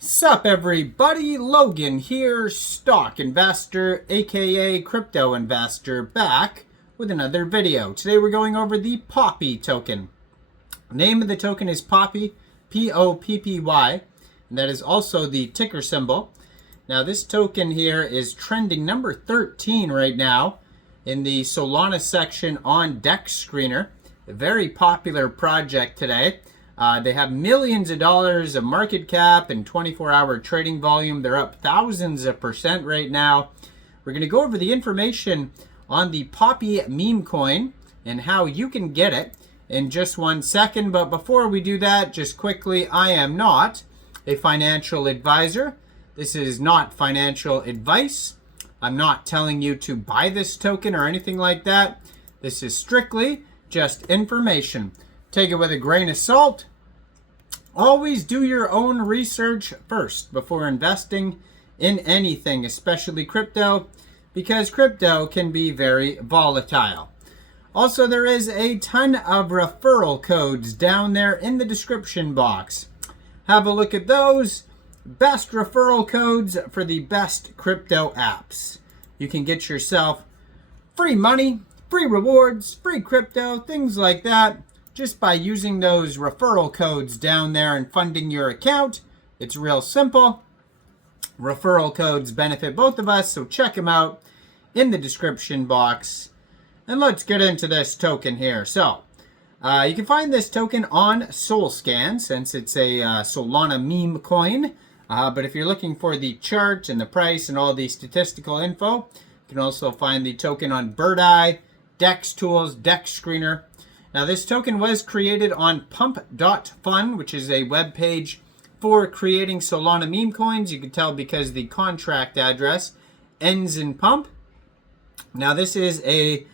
Sup everybody, Logan here, stock investor aka crypto investor, back with another video. Today we're going over the Poppy token. Name of the token is Poppy, P-O-P-P-Y, and that is also the ticker symbol. Now this token here is trending number 13 right now in the Solana section on DEX Screener. A very popular project today. They have millions of dollars of market cap and 24-hour trading volume. They're up thousands of percent right now. We're going to go over the information on the Poppy Memecoin and how you can get it in just 1 second. But before we do that, just quickly, I am not a financial advisor. This is not financial advice. I'm not telling you to buy this token or anything like that. This is strictly just information. Take it with a grain of salt. Always do your own research first before investing in anything, especially crypto, because crypto can be very volatile. Also, there is a ton of referral codes down there in the description box. Have a look at those. Best referral codes for the best crypto apps. You can get yourself free money, free rewards, free crypto, things like that, just by using those referral codes down there and funding your account. It's real simple. Referral codes benefit both of us, so check them out in the description box. And let's get into this token here. So, you can find this token on SolScan, since it's a Solana meme coin. But if you're looking for the chart and the price and all the statistical info, you can also find the token on Birdeye, DEX Tools, DEX Screener. Now this token was created on pump.fun, which is a web page for creating Solana meme coins. You can tell because the contract address ends in pump. Now this is a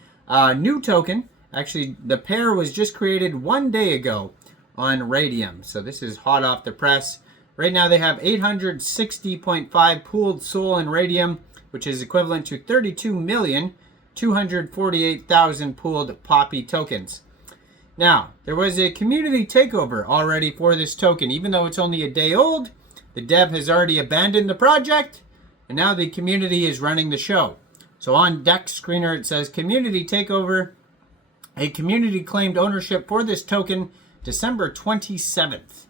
new token. Actually, the pair was just created 1 day ago on Raydium. So this is hot off the press. Right now they have 860.5 pooled SOL in Raydium, which is equivalent to 32,248,000 pooled Poppy tokens. Now, there was a community takeover already for this token. Even though it's only a day old, the dev has already abandoned the project, and now the community is running the show. So on DEX Screener, it says community takeover. A community claimed ownership for this token December 27th.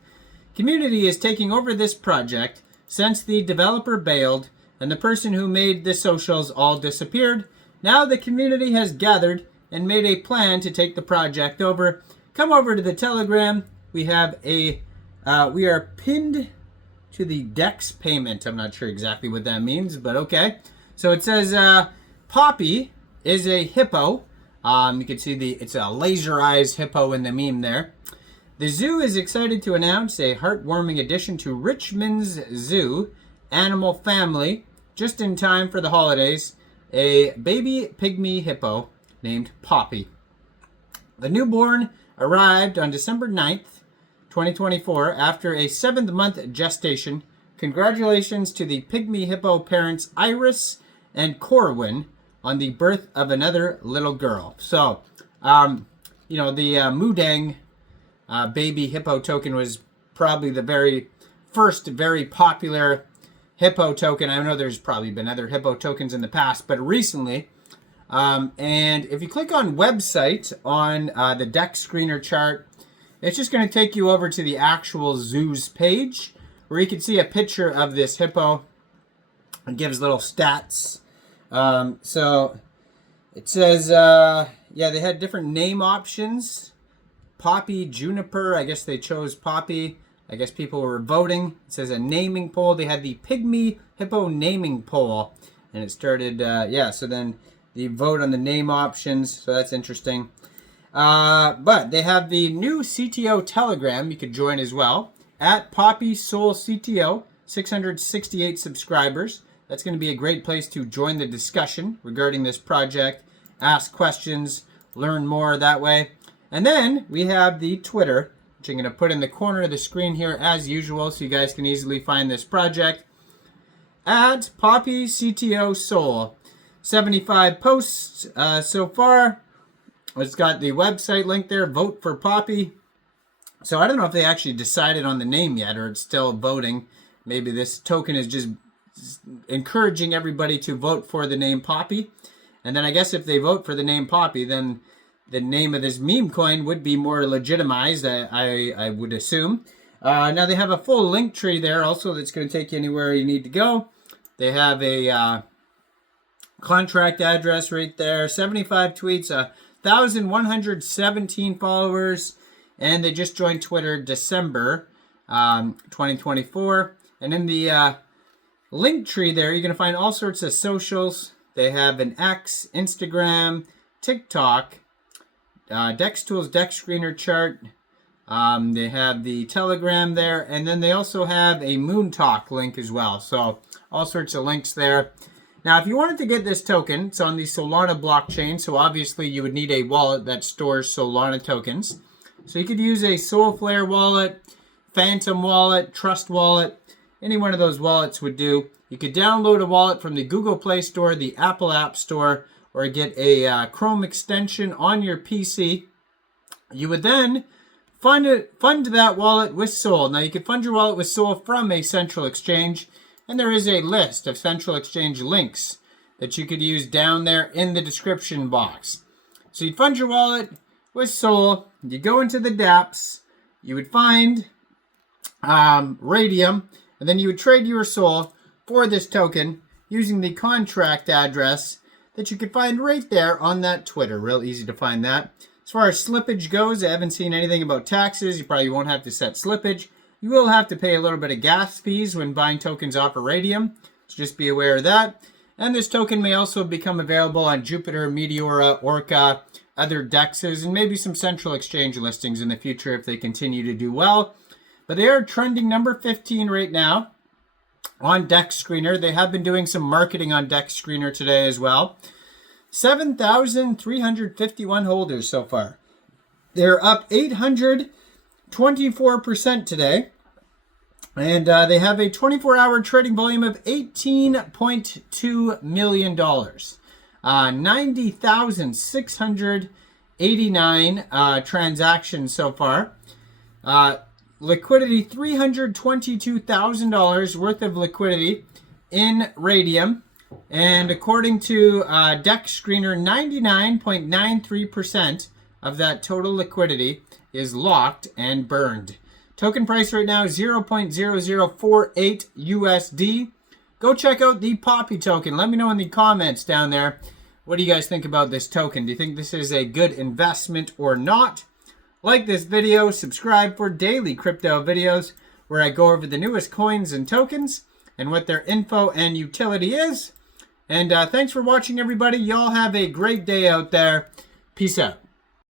Community is taking over this project since the developer bailed and the person who made the socials all disappeared. Now the community has gathered and made a plan to take the project over. Come over to the Telegram. We have we are pinned to the DEX payment. I'm not sure exactly what that means, but okay. So it says Poppy is a hippo. You can see it's a laser eyes hippo in the meme there. The zoo is excited to announce a heartwarming addition to Richmond's Zoo animal family just in time for the holidays. A baby pygmy hippo named Poppy. The newborn arrived on December 9th, 2024 after a 7th-month gestation. Congratulations to the pygmy hippo parents Iris and Corwin on the birth of another little girl. So, you know, the Mudang baby hippo token was probably the very first very popular hippo token. I know there's probably been other hippo tokens in the past, but recently. And if you click on website on the DEX Screener chart, it's just going to take you over to the actual zoo's page where you can see a picture of this hippo. It gives little stats. So it says, yeah, they had different name options. Poppy, Juniper, I guess they chose Poppy. I guess people were voting. It says a naming poll. They had the Pygmy Hippo naming poll. And it started, yeah, so then the vote on the name options. So that's interesting. But they have the new CTO Telegram. You could join as well. At Poppy Soul CTO, 668 subscribers. That's going to be a great place to join the discussion regarding this project. Ask questions, learn more that way. And then we have the Twitter, which I'm going to put in the corner of the screen here as usual so you guys can easily find this project. At Poppy CTO Soul. 75 posts so far. It's got the website link there, vote for Poppy. So I don't know if they actually decided on the name yet or it's still voting. maybe this token is just encouraging everybody to vote for the name Poppy. And then I guess if they vote for the name Poppy, then the name of this meme coin would be more legitimized, I would assume. Now they have a full link tree there also that's going to take you anywhere you need to go. They have a contract address right there, 75 tweets, 1,117 followers, and they just joined Twitter December 2024. And in the link tree there, you're going to find all sorts of socials. They have an X, Instagram, TikTok, Dex Tools, Dex Screener chart. They have the Telegram there, and then they also have a Moon Talk link as well. So all sorts of links there. Now, if you wanted to get this token, it's on the Solana blockchain. So obviously you would need a wallet that stores Solana tokens. So you could use a Soulflare wallet, Phantom wallet, Trust wallet. Any one of those wallets would do. You could download a wallet from the Google Play Store, the Apple App Store, or get a Chrome extension on your PC. You would then fund that wallet with Sol. Now, you could fund your wallet with Sol from a central exchange, and there is a list of central exchange links that you could use down there in the description box. So you'd fund your wallet with Sol, you go into the dApps, you would find Raydium, and then you would trade your Sol for this token using the contract address that you could find right there on that Twitter. Real easy to find that. As far as slippage goes, I haven't seen anything about taxes. You probably won't have to set slippage. You will have to pay a little bit of gas fees when buying tokens off of Raydium, so just be aware of that. And this token may also become available on Jupiter, Meteora, Orca, other DEXs, and maybe some central exchange listings in the future if they continue to do well. But they are trending number 15 right now on Dex Screener. They have been doing some marketing on Dex Screener today as well. 7,351 holders so far. They're up 824% today. And they have a 24-hour trading volume of $18.2 million. 90,689 transactions so far. Liquidity, $322,000 worth of liquidity in Raydium. And according to Dex Screener, 99.93% of that total liquidity is locked and burned. Token price right now, 0.0048 USD. Go check out the Poppy token. Let me know in the comments down there. What do you guys think about this token? Do you think this is a good investment or not? Like this video, subscribe for daily crypto videos where I go over the newest coins and tokens and what their info and utility is. And thanks for watching, everybody. Y'all have a great day out there. Peace out.